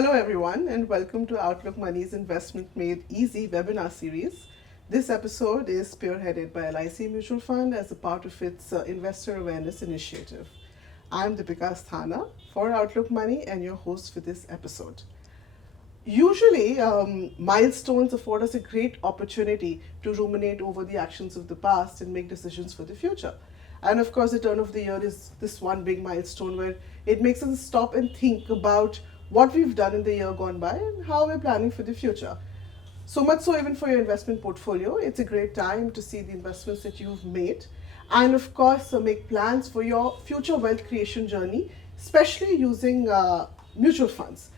Hello everyone and welcome to Outlook Money's Investment Made Easy webinar series. This episode is spearheaded by LIC Mutual Fund as a part of its investor awareness initiative. I'm Deepika Asthana for Outlook Money and your host for this episode. Usually, milestones afford us a great opportunity to ruminate over the actions of the past and make decisions for the future. And of course, the turn of the year is this one big milestone where it makes us stop and think about what we've done in the year gone by and how we're planning for the future. So much so, even for your investment portfolio, it's a great time to see the investments that you've made and, of course, make plans for your future wealth creation journey, especially using mutual funds.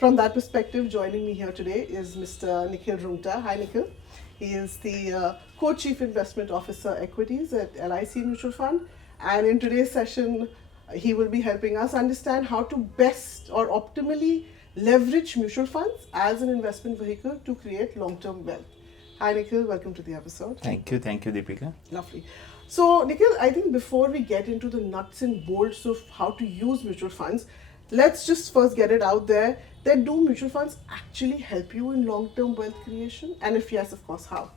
From that perspective, joining me here today is Mr. Nikhil Rungta. Hi, Nikhil. He is the Co-Chief Investment Officer Equities at LIC Mutual Fund. And in today's session, he will be helping us understand how to best or optimally leverage mutual funds as an investment vehicle to create long-term wealth. Hi, Nikhil. Welcome to the episode. Thank you, Deepika. Lovely. So, Nikhil, I think before we get into the nuts and bolts of how to use mutual funds, let's just first get it out there that do mutual funds actually help you in long-term wealth creation? And if yes, of course, how?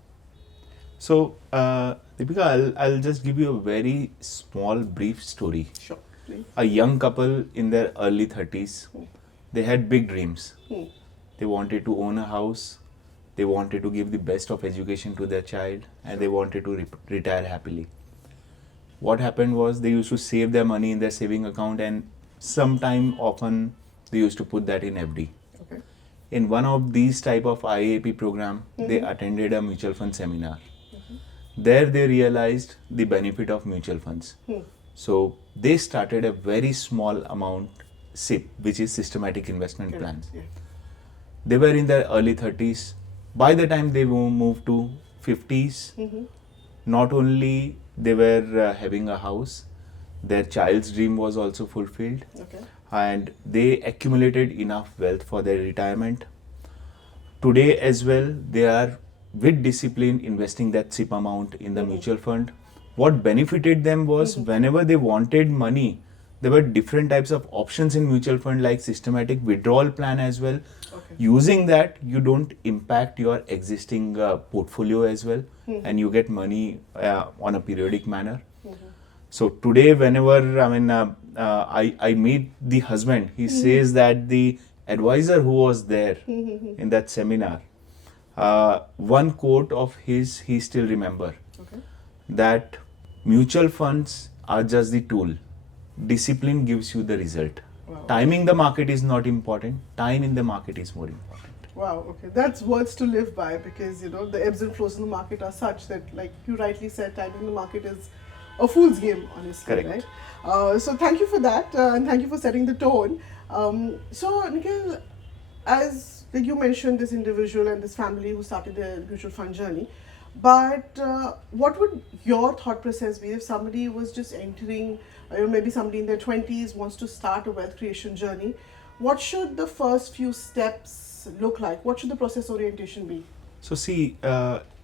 So, Deepika, I'll just give you a very small, brief story. Sure, please. A young couple in their early 30s, they had big dreams. They wanted to own a house, they wanted to give the best of education to their child, and they wanted to retire happily. What happened was they used to save their money in their saving account, and often they used to put that in FD. Okay. In one of these type of IAP program, they attended a mutual fund seminar. There they realized the benefit of mutual funds. So they started a very small amount SIP, which is systematic investment plans. Yeah. They were in their early 30s. By the time they moved to 50s, not only they were having a house, their child's dream was also fulfilled. Okay. And they accumulated enough wealth for their retirement. Today as well, they are with discipline investing that SIP amount in the mutual fund. What benefited them was whenever they wanted money, there were different types of options in mutual fund like systematic withdrawal plan as well. Okay. Using that, you don't impact your existing portfolio as well, and you get money on a periodic manner. So today, whenever I meet the husband, he says that the advisor who was there in that seminar, one quote of his he still remember, that mutual funds are just the tool. Discipline gives you the result. Wow. Timing the market is not important. Time in the market is more important. Wow, okay. That's words to live by because, the ebbs and flows in the market are such that, like you rightly said, timing the market is a fool's game, honestly. Correct. Right? So thank you for that and thank you for setting the tone. So, Nikhil, as you mentioned, this individual and this family who started their mutual fund journey, but what would your thought process be if somebody was just entering, maybe somebody in their 20s wants to start a wealth creation journey? What should the first few steps look like? What should the process orientation be? So see,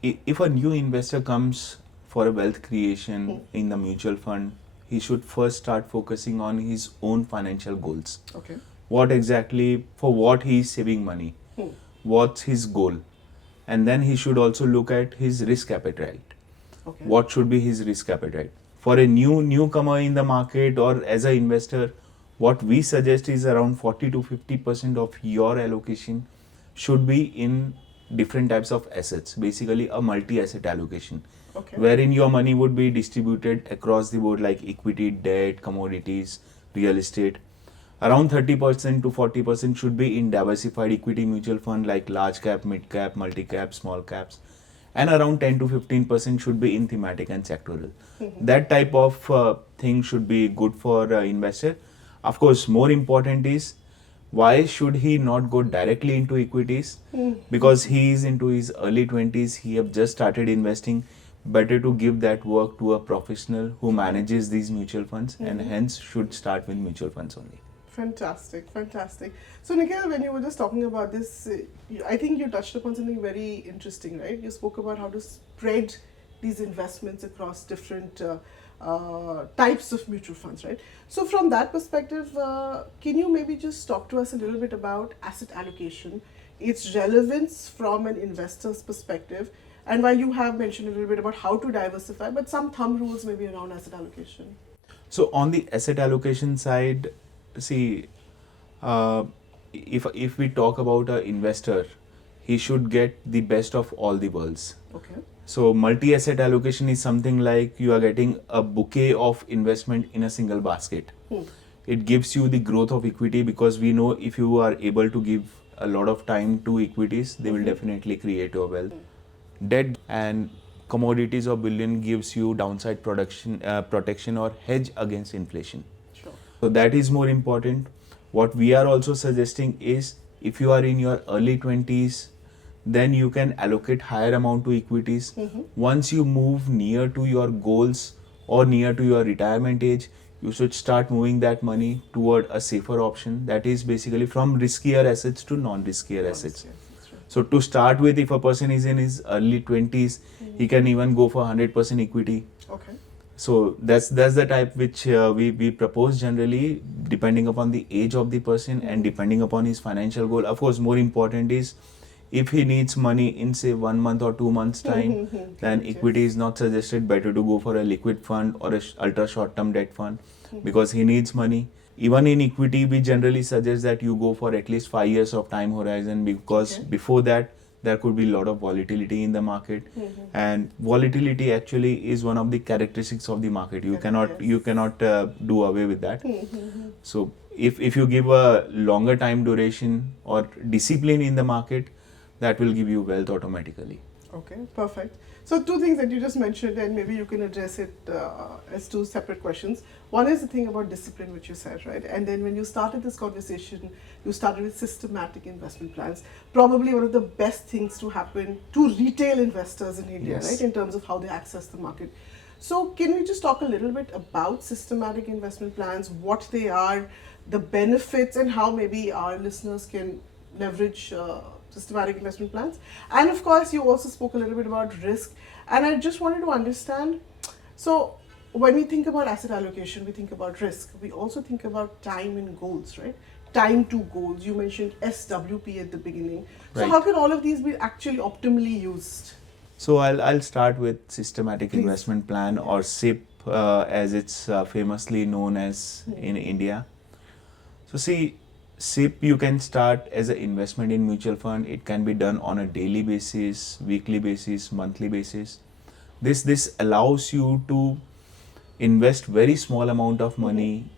if a new investor comes for a wealth creation in the mutual fund, he should first start focusing on his own financial goals. Okay. For what he is saving money, what's his goal, and then he should also look at his risk appetite. Okay. What should be his risk appetite? For a newcomer in the market or as an investor, what we suggest is around 40 to 50% of your allocation should be in different types of assets, basically a multi-asset allocation. Okay. Wherein your money would be distributed across the board like equity, debt, commodities, real estate. Around 30% to 40% should be in diversified equity mutual fund like large cap, mid cap, multi cap, small caps, and around 10 to 15% should be in thematic and sectoral. That type of thing should be good for investor. Of course, more important is why should he not go directly into equities? Because he is into his early 20s, he have just started investing. Better to give that work to a professional who manages these mutual funds and hence should start with mutual funds only. Fantastic, fantastic. So, Nikhil, when you were just talking about this, I think you touched upon something very interesting, right? You spoke about how to spread these investments across different types of mutual funds, right? So from that perspective, can you maybe just talk to us a little bit about asset allocation, its relevance from an investor's perspective, and while you have mentioned a little bit about how to diversify, but some thumb rules maybe around asset allocation. So on the asset allocation side, see, uh, if we talk about an investor, he should get the best of all the worlds. Okay. So multi-asset allocation is something like you are getting a bouquet of investment in a single basket. It gives you the growth of equity, because we know if you are able to give a lot of time to equities, they will definitely create your wealth. Debt and commodities or bullion gives you downside protection or hedge against inflation. Sure. So that is more important. What we are also suggesting is, if you are in your early 20s, then you can allocate higher amount to equities. Once you move near to your goals or near to your retirement age, you should start moving that money toward a safer option, that is basically from riskier assets to non-riskier assets. So to start with, if a person is in his early 20s, he can even go for 100% equity. Okay. So that's the type which we propose generally, depending upon the age of the person and depending upon his financial goal. Of course, more important is, if he needs money in say 1 month or 2 months time, then equity is not suggested. Better to go for a liquid fund or a ultra short term debt fund, because he needs money. Even in equity, we generally suggest that you go for at least 5 years of time horizon, because before that there could be a lot of volatility in the market, and volatility actually is one of the characteristics of the market. You cannot do away with that. So if you give a longer time duration or discipline in the market, that will give you wealth automatically. Okay, perfect. So two things that you just mentioned, and maybe you can address it as two separate questions. One is the thing about discipline, which you said, right? And then when you started this conversation, you started with systematic investment plans. Probably one of the best things to happen to retail investors in India, Yes. right? In terms of how they access the market. So can we just talk a little bit about systematic investment plans, what they are, the benefits, and how maybe our listeners can leverage systematic investment plans? And of course, you also spoke a little bit about risk. And I just wanted to understand, so when we think about asset allocation, we think about risk. We also think about time and goals, right? Time to goals. You mentioned SWP at the beginning. So Right. how can all of these be actually optimally used? So I'll start with systematic Please. investment plan, or SIP, as it's famously known as in India. So see, SIP you can start as an investment in mutual fund. It can be done on a daily basis, weekly basis, monthly basis. This allows you to invest very small amount of money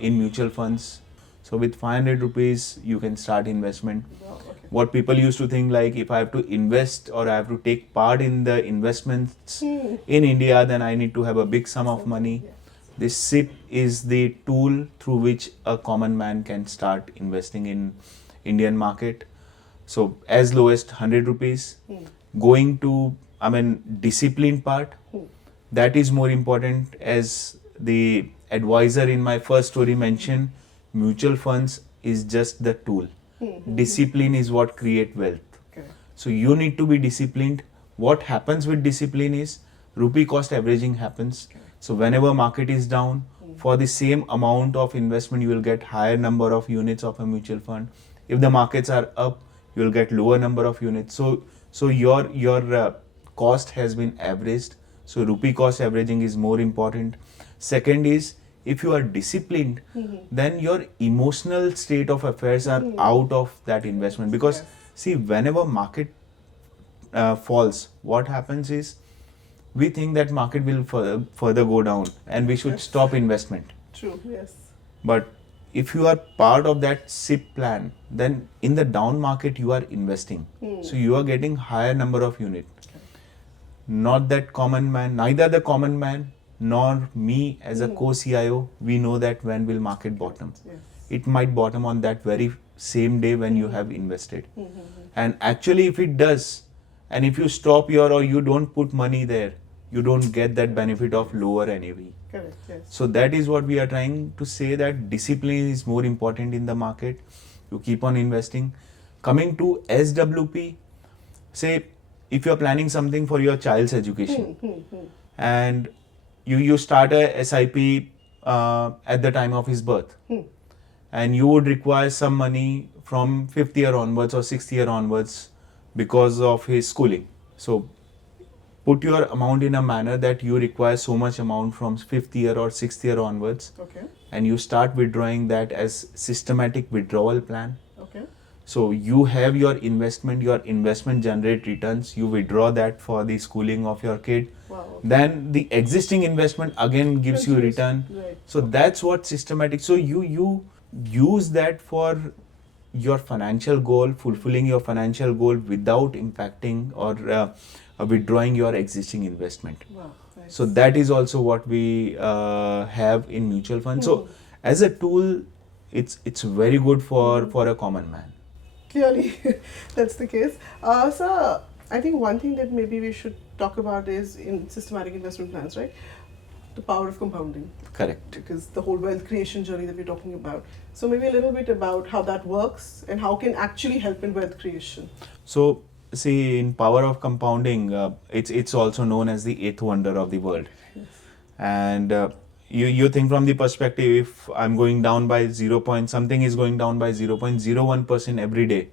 in mutual funds. So with 500 rupees, you can start investment. Wow, okay. What people used to think, like, if I have to invest or I have to take part in the investments in India, then I need to have a big sum of money. Yeah. This SIP is the tool through which a common man can start investing in Indian market. So as low as 100 rupees, going to, discipline part, that is more important. As the advisor in my first story mentioned, mutual funds is just the tool. Discipline is what create wealth. Okay. So you need to be disciplined. What happens with discipline is, rupee cost averaging happens. So whenever market is down, for the same amount of investment, you will get higher number of units of a mutual fund. If the markets are up, you will get lower number of units. So your cost has been averaged. So rupee cost averaging is more important. Second is, if you are disciplined, then your emotional state of affairs are out of that investment. Because see, whenever market falls, what happens is, we think that market will further go down and we should stop investment. True, yes. But if you are part of that SIP plan, then in the down market you are investing. So you are getting higher number of units. Not that common man, neither the common man nor me as a co-CIO, we know that when will market bottom. Yes. It might bottom on that very same day when you have invested. And actually, if it does, and if you stop or you don't put money there, you don't get that benefit of lower NAV. Correct, yes. So that is what we are trying to say, that discipline is more important in the market. You keep on investing. Coming to SWP, say if you are planning something for your child's education, and you start a SIP at the time of his birth, and you would require some money from fifth year onwards or sixth year onwards because of his schooling. So put your amount in a manner that you require so much amount from fifth year or sixth year onwards, Okay. and you start withdrawing that as systematic withdrawal plan. Okay. So you have your investment generate returns, you withdraw that for the schooling of your kid. Wow. Okay. Then the existing investment again gives you Continuous. return. Right. So that's what systematic. So you use that for your financial goal, fulfilling your financial goal without impacting or withdrawing your existing investment. Wow. Nice. So that is also what we have in mutual funds. So as a tool, it's very good for a common man. Clearly, that's the case. So, I think one thing that maybe we should talk about is in systematic investment plans, right? The power of compounding. Correct. Because the whole wealth creation journey that we're talking about. So, maybe a little bit about how that works and how can actually help in wealth creation. So see, in power of compounding, it's also known as the eighth wonder of the world. Yes. And you think from the perspective, if I'm going down by something is going down by 0.01% every day,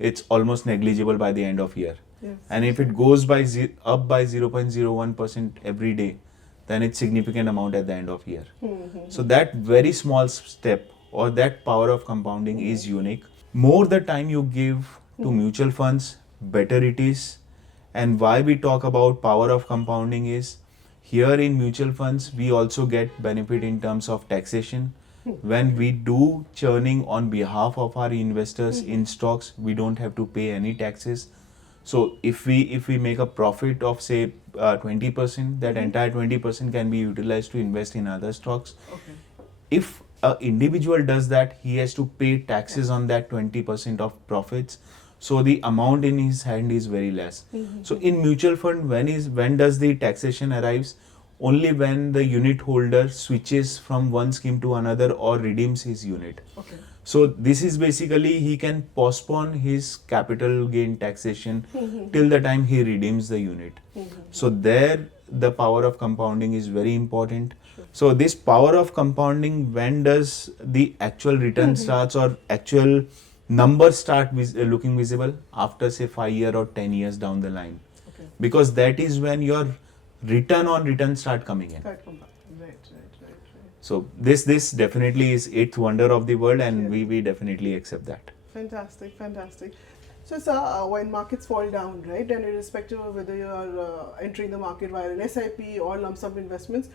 it's almost negligible by the end of year. Yes. And if it goes by up by 0.01% every day, then it's significant amount at the end of year. So that very small step or that power of compounding is unique. More the time you give to mutual funds, better it is. And why we talk about power of compounding is, here in mutual funds, we also get benefit in terms of taxation. When we do churning on behalf of our investors in stocks, we don't have to pay any taxes. So if we make a profit of say 20%, that entire 20% can be utilized to invest in other stocks. Okay. If an individual does that, he has to pay taxes on that 20% of profits. So the amount in his hand is very less. So in mutual fund, when does the taxation arrives? Only when the unit holder switches from one scheme to another or redeems his unit. Okay. So this is basically, he can postpone his capital gain taxation till the time he redeems the unit. So there the power of compounding is very important. So this power of compounding, when does the actual return starts or actual numbers start looking visible? After say 5 years or 10 years down the line. Okay. Because that is when your return on return start coming in. Right. So this definitely is eighth wonder of the world, and Yeah. we definitely accept that. Fantastic. So, sir, when markets fall down, right, and irrespective of whether you are entering the market via an SIP or lump sum investments,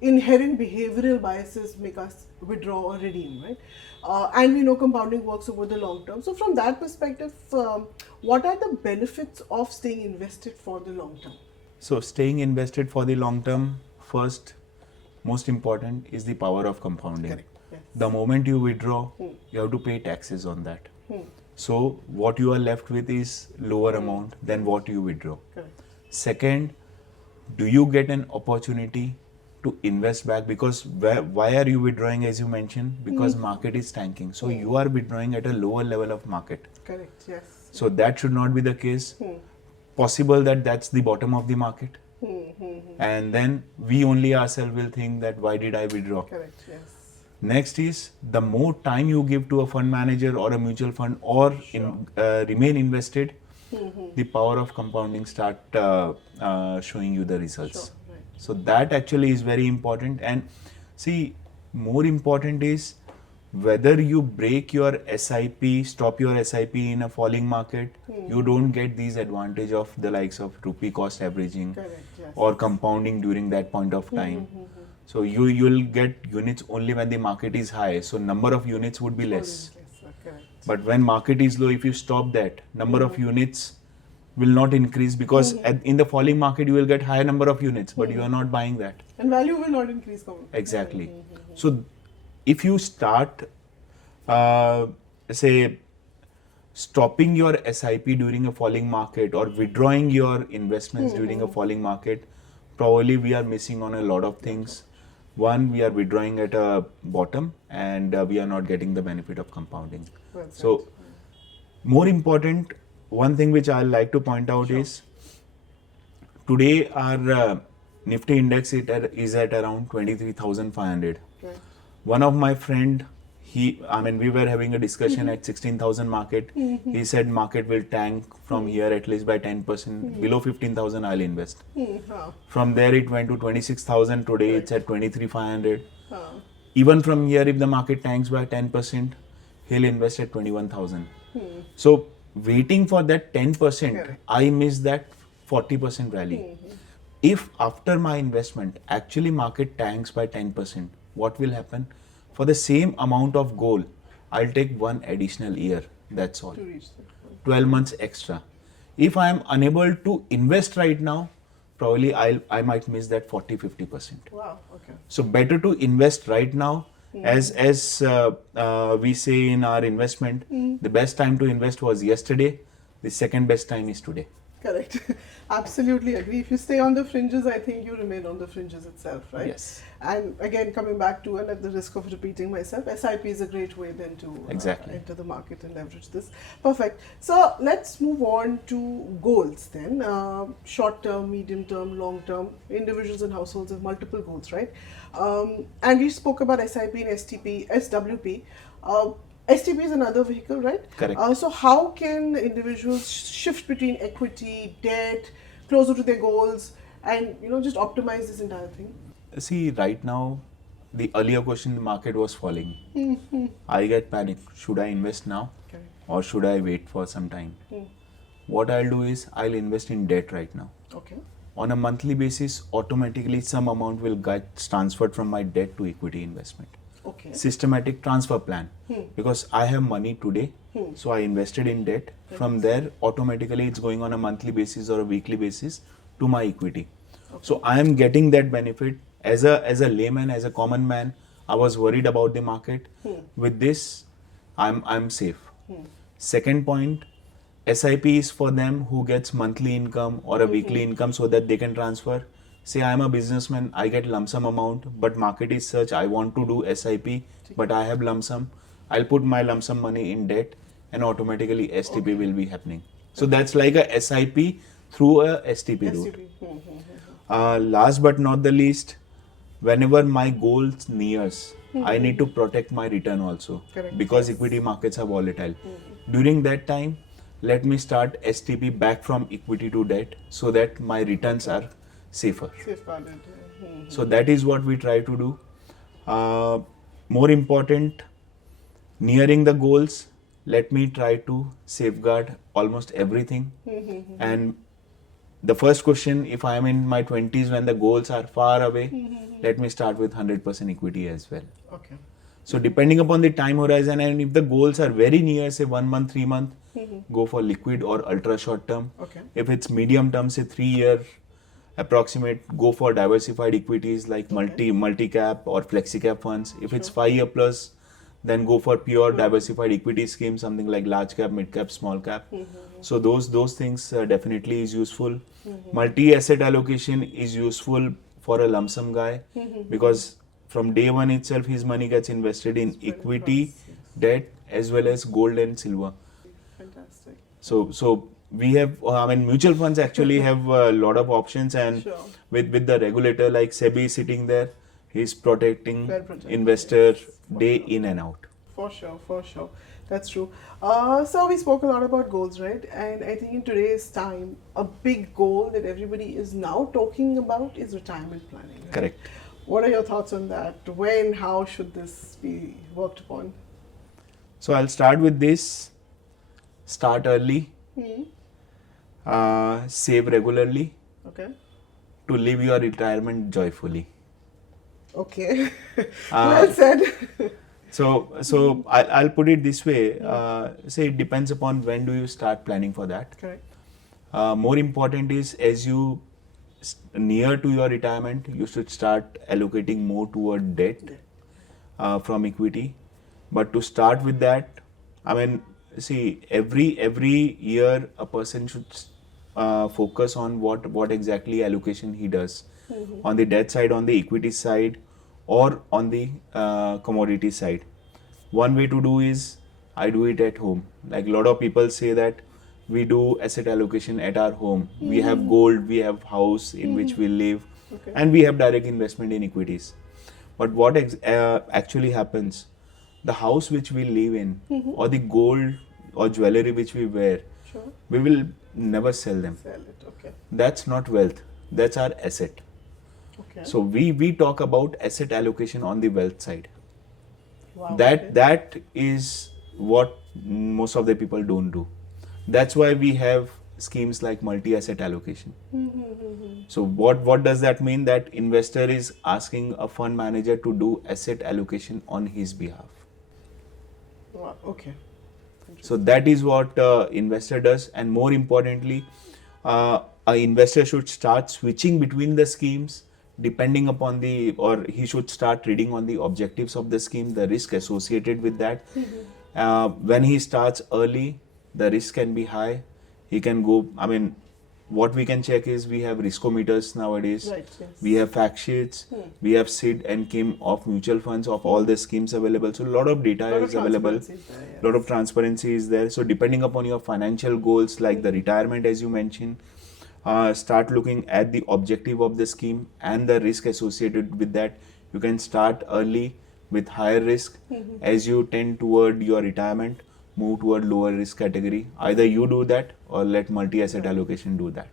inherent behavioral biases make us withdraw or redeem, right? And we know compounding works over the long term. So, from that perspective, what are the benefits of staying invested for the long term? So staying invested for the long term, first, most important is the power of compounding. Correct. Yes. The moment you withdraw, you have to pay taxes on that. So what you are left with is lower amount than what you withdraw. Correct. Second, do you get an opportunity to invest back? Because why are you withdrawing, as you mentioned? Because market is tanking. So you are withdrawing at a lower level of market. Correct. Yes. So that should not be the case. Possible that that's the bottom of the market. And then we only ourselves will think that why did I withdraw? Correct. Yes. Next is, the more time you give to a fund manager or a mutual fund or remain invested, the power of compounding start showing you the results. Sure. Right. So that actually is very important. And see, more important is whether you break your SIP, stop your SIP in a falling market, you don't get these advantage of the likes of rupee cost averaging. Correct. Yes. Or compounding during that point of time. So you'll get units only when the market is high. So number of units would be less. Correct. But when market is low, if you stop that, number of units will not increase, because in the falling market you will get higher number of units, but you are not buying that. And value will not increase. Exactly. So if you start, say, stopping your SIP during a falling market or withdrawing your investments during a falling market, probably we are missing on a lot of things. One, we are withdrawing at a bottom, and we are not getting the benefit of compounding. Well, So more important, one thing which I like to point out is, today our Nifty index is at around 23,500. Right. One of my friend, we were having a discussion at 16,000 market. He said market will tank from here at least by 10%. Below 15,000, I'll invest. Wow. From there, it went to 26,000. Today, it's at 23,500. Wow. Even from here, if the market tanks by 10%, he'll invest at 21,000. So, waiting for that 10%, Correct. I miss that 40% rally. If after my investment, actually market tanks by 10%, what will happen? For the same amount of goal, I'll take one additional year. That's all. To reach that. 12 months extra. If I am unable to invest right now, probably I might miss that 40-50%. Wow. Okay. So better to invest right now. As we say in our investment, the best time to invest was yesterday. The second best time is today. Correct. Absolutely agree. If you stay on the fringes, I think you remain on the fringes itself, right? Yes. And again, coming back to, and at the risk of repeating myself, SIP is a great way then to Exactly. enter the market and leverage this. Perfect. So let's move on to goals then. Short term, medium term, long term. Individuals and households have multiple goals, right? And we spoke about SIP and SWP. STP is another vehicle, right? Correct. So how can individuals shift between equity, debt, closer to their goals, and just optimize this entire thing? See, right now, the earlier question, the market was falling. I get panicked. Should I invest now? Okay. Or should I wait for some time? What I'll do is I'll invest in debt right now. Okay. On a monthly basis, automatically some amount will get transferred from my debt to equity investment. Okay. Systematic transfer plan, because I have money today, so I invested in debt. From there, automatically it's going on a monthly basis or a weekly basis to my equity. So I am getting that benefit. As a layman, as a common man, I was worried about the market. With this, I'm safe. Second point, SIP is for them who gets monthly income or a weekly income, so that they can transfer. Say I'm a businessman, I get lump sum amount, but market is such, I want to do SIP, but I have lump sum. I'll put my lump sum money in debt and automatically STP will be happening. So that's like a SIP through a STP route. Last but not the least, whenever my goals nears, I need to protect my return also. Correct. Because equity markets are volatile. During that time, let me start STP back from equity to debt so that my returns are safer. Safeguarded. So that is what we try to do. More important, nearing the goals, let me try to safeguard almost everything. And the first question, if I am in my 20s when the goals are far away, let me start with 100% equity as well. Okay. So depending upon the time horizon, and if the goals are very near, say 1 month, 3 month, go for liquid or ultra short term. Okay. If it's medium term, say 3 year approximate, go for diversified equities like multi cap or flexi cap funds. If it's 5 year plus, then go for pure diversified equity scheme, something like large cap, mid cap, small cap. So those things definitely is useful. Multi asset allocation is useful for a lump sum guy, because from day one itself his money gets invested in equity, debt, as well as gold and silver. Fantastic. So we have, mutual funds actually have a lot of options, and Sure. with the regulator like SEBI sitting there, he's protecting Well protected, investor yes, day in and out. For sure. That's true. So we spoke a lot about goals, right? And I think in today's time, a big goal that everybody is now talking about is retirement planning. Right? Correct. What are your thoughts on that? When, how should this be worked upon? So I'll start with this. Start early. Save regularly Okay. to live your retirement joyfully. Okay. Well said. So I'll put it this way. Say it depends upon when do you start planning for that. Correct. More important is, as you near to your retirement, you should start allocating more toward debt from equity. But to start with that, see, every year a person should focus on what exactly allocation he does on the debt side, on the equity side, or on the commodity side. One way to do is I do it at home. Like a lot of people say that we do asset allocation at our home. We have gold, we have house in which we live. Okay. and we have direct investment in equities. But what actually happens, the house which we live in, or the gold or jewelry which we wear, Sure. we will never sell them. Sell it. Okay. That's not wealth, that's our asset. Okay. So we talk about asset allocation on the wealth side. Wow. That is what most of the people don't do. That's why we have schemes like multi-asset allocation. So what does that mean? That investor is asking a fund manager to do asset allocation on his behalf. Wow. Okay. So that is what investor does, and more importantly, a investor should start switching between the schemes depending upon or he should start reading on the objectives of the scheme, the risk associated with that. When he starts early, the risk can be high. He can go, what we can check is we have riskometers nowadays. Right. Yes. We have fact sheets. We have SID and KIM of mutual funds of all the schemes available. So a lot of data is available. A lot of transparency is there. So depending upon your financial goals, like the retirement, as you mentioned, start looking at the objective of the scheme and the risk associated with that. You can start early with higher risk. As you tend toward your retirement, move toward lower risk category. Either you do that or let multi-asset allocation do that.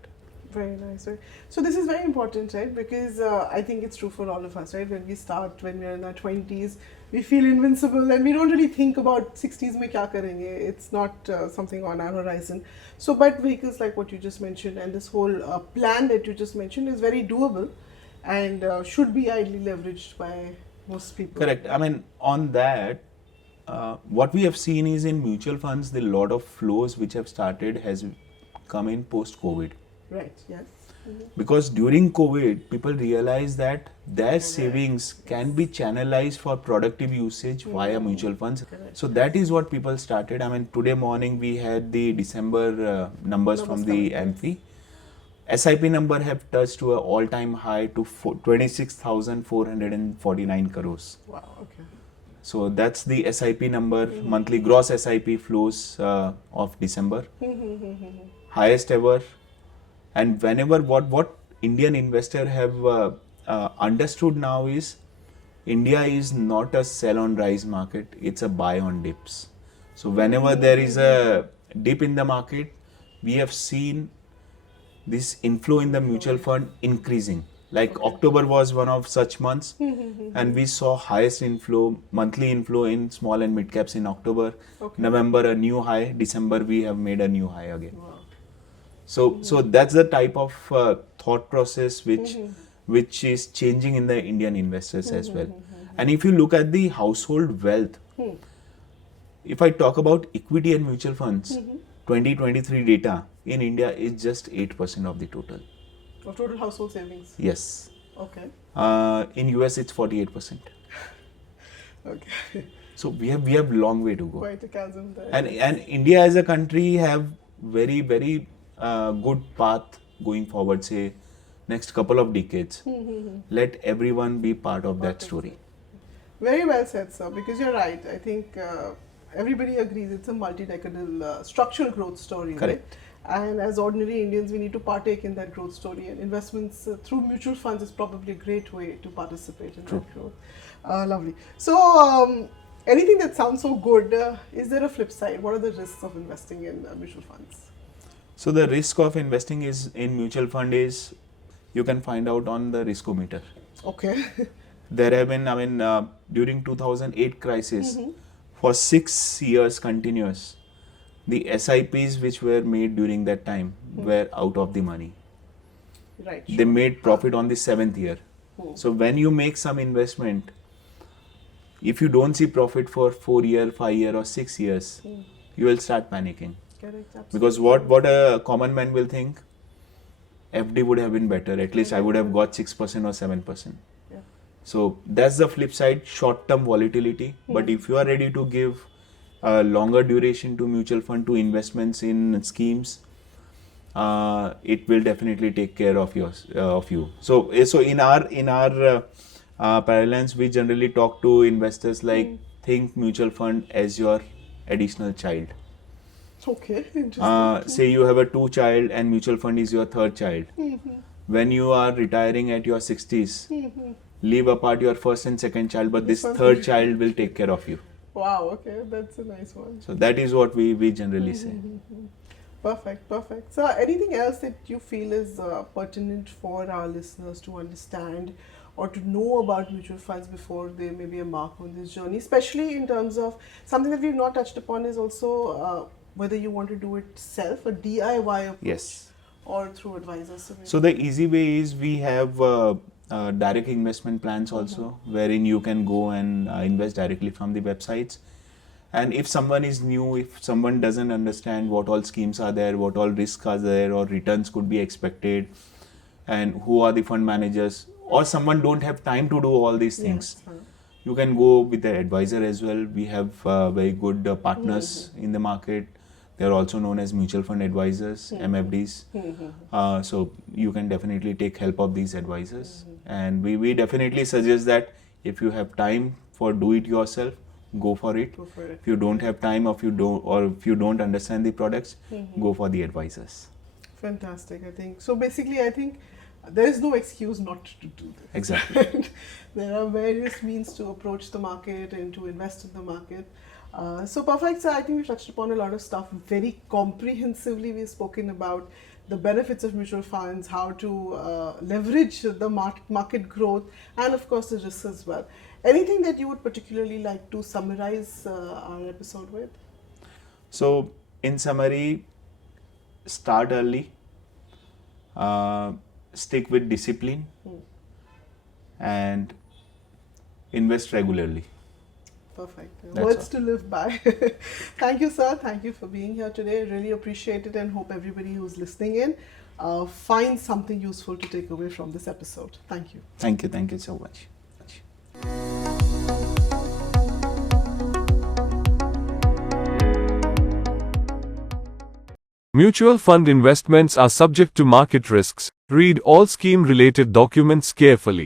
Very nice, right? So this is very important, right? Because I think it's true for all of us, right? When we're in our 20s, we feel invincible and we don't really think about 60s mein kya karenge. It's not something on our horizon. So, but vehicles like what you just mentioned and this whole plan that you just mentioned is very doable and should be ideally leveraged by most people. Correct. On that, what we have seen is in mutual funds, the lot of flows which have started has come in post-COVID. Right, yes. Because during COVID, people realized that their savings can be channelized for productive usage via mutual funds. Correct. So that is what people started. Today morning we had the December numbers from the AMFI. SIP number have touched to an all-time high to 26,449 crores. Wow, okay. So that's the SIP number, monthly gross SIP flows of December. Highest ever. And whenever what Indian investor have understood now is India is not a sell on rise market, it's a buy on dips. So whenever there is a dip in the market, we have seen this inflow in the mutual fund increasing. Like October was one of such months, and we saw highest inflow, monthly inflow in small and mid caps in October. November a new high, December we have made a new high again. Wow. So that's the type of thought process which is changing in the Indian investors as well. And if you look at the household wealth, if I talk about equity and mutual funds, 2023 data in India is just 8% of the total. Of total household savings? Yes. Okay. In US it's 48%. Okay. So we have long way to go. Quite a chasm there. And India as a country have very, very good path going forward, say next couple of decades. Let everyone be part of that story. Very well said, sir, because you're right. I think everybody agrees it's a multi-decadal structural growth story. Correct. Right? And as ordinary Indians, we need to partake in that growth story, and investments through mutual funds is probably a great way to participate in that growth. Lovely. So, anything that sounds so good, is there a flip side? What are the risks of investing in mutual funds? So the risk of investing in mutual fund is you can find out on the riskometer. Okay. There have been, during 2008 crisis, for 6 years continuous, the SIPs which were made during that time were out of the money. Right. They made profit on the 7th year. So when you make some investment, if you don't see profit for 4 years, 5 years or 6 years, you will start panicking. Correct, absolutely. Because what a common man will think, FD would have been better, at least I would have got 6% or 7%. Yeah. So that's the flip side, short-term volatility. But if you are ready to give longer duration to mutual fund, to investments in schemes, it will definitely take care of you. So in our parlance, we generally talk to investors like think mutual fund as your additional child. Okay, interesting. Say you have a 2 child and mutual fund is your 3rd child. when you are retiring at your 60s, leave apart your first and second child, but this This third one- child will take care of you. Wow, okay, that's a nice one. So that is what we generally say. Perfect, perfect. So, anything else that you feel is pertinent for our listeners to understand or to know about mutual funds before they maybe embark on this journey, especially in terms of something that we've not touched upon is also whether you want to do it self, a DIY approach, Yes. or through advisors. So the easy way is we have direct investment plans also, wherein you can go and invest directly from the websites. And if someone is new, if someone doesn't understand what all schemes are there, what all risks are there, or returns could be expected, and who are the fund managers, or someone don't have time to do all these things, Yes. you can go with the advisor as well. We have very good partners in the market. They are also known as mutual fund advisors, MFDs. So you can definitely take help of these advisors. And we definitely suggest that if you have time for do it yourself, go for it. Go for it. If you don't have time, or if you don't understand the products, go for the advisors. Fantastic, I think. So basically, I think there is no excuse not to do this. Exactly. There are various means to approach the market and to invest in the market. So perfect, sir. I think we've touched upon a lot of stuff very comprehensively. We've spoken about the benefits of mutual funds, how to leverage the market growth, and of course the risks as well. Anything that you would particularly like to summarize our episode with? So in summary, start early, stick with discipline, and invest regularly. Perfect. That's Words all. to live by. Thank you, sir. Thank you for being here today. Really appreciate it and hope everybody who's listening in finds something useful to take away from this episode. Thank you. Thank you so much. Mutual fund investments are subject to market risks. Read all scheme related documents carefully.